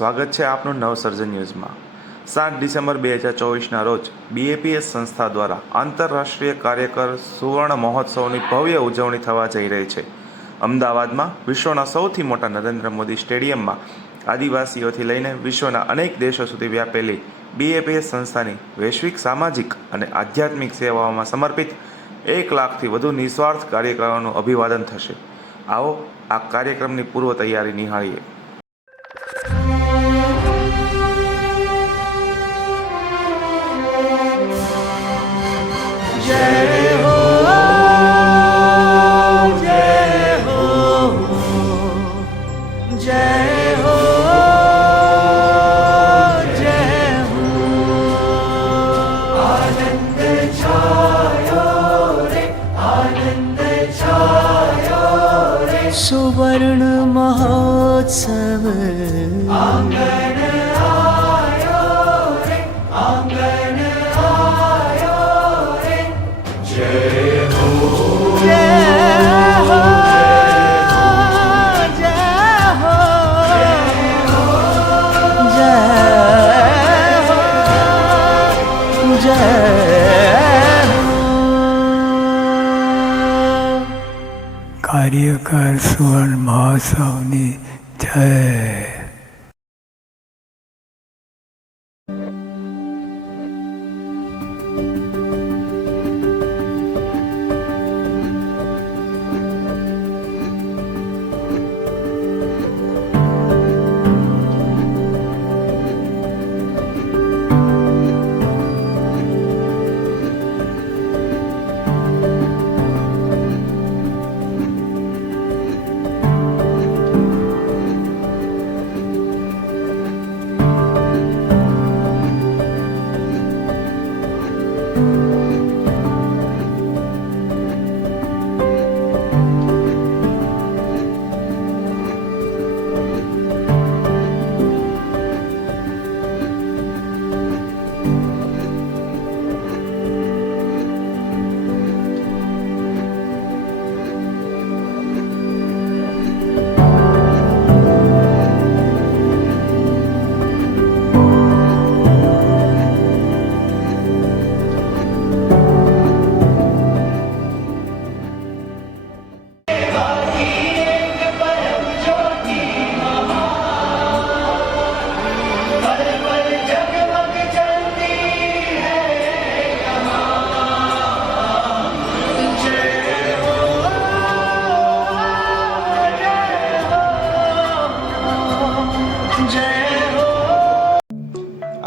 સ્વાગત છે આપનું નવસર્જન ન્યૂઝમાં। 7 ડિસેમ્બર 2024ના રોજ BAPS સંસ્થા દ્વારા આંતરરાષ્ટ્રીય કાર્યકર સુવર્ણ મહોત્સવની ભવ્ય ઉજવણી થવા જઈ રહી છે। અમદાવાદમાં વિશ્વના સૌથી મોટા નરેન્દ્ર મોદી સ્ટેડિયમમાં આદિવાસીઓથી લઈને વિશ્વના અનેક દેશો સુધી વ્યાપેલી BAPS સંસ્થાની વૈશ્વિક સામાજિક અને આધ્યાત્મિક સેવાઓમાં સમર્પિત 1 લાખથી વધુ નિસ્વાર્થ કાર્યકરોનું અભિવાદન થશે। આવો આ કાર્યક્રમની પૂર્વ તૈયારી નિહાળીએ। जय हो जय हो जय हो जय हो आनंद छायो रे आनंद छायो रे सुवर्ण महोत्सव आंगन आयो रे आंगन जय हो जय हो जय हो जय हो जय કાર્યકર સુવર્ણ મહોત્સવની જય।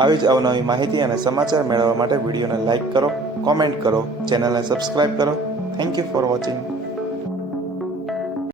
આવી જ અવનવી માહિતી અને સમાચાર મેળવવા માટે વિડીયોને લાઇક કરો, કોમેન્ટ કરો, ચેનલને સબસ્ક્રાઇબ કરો। Thank you for watching.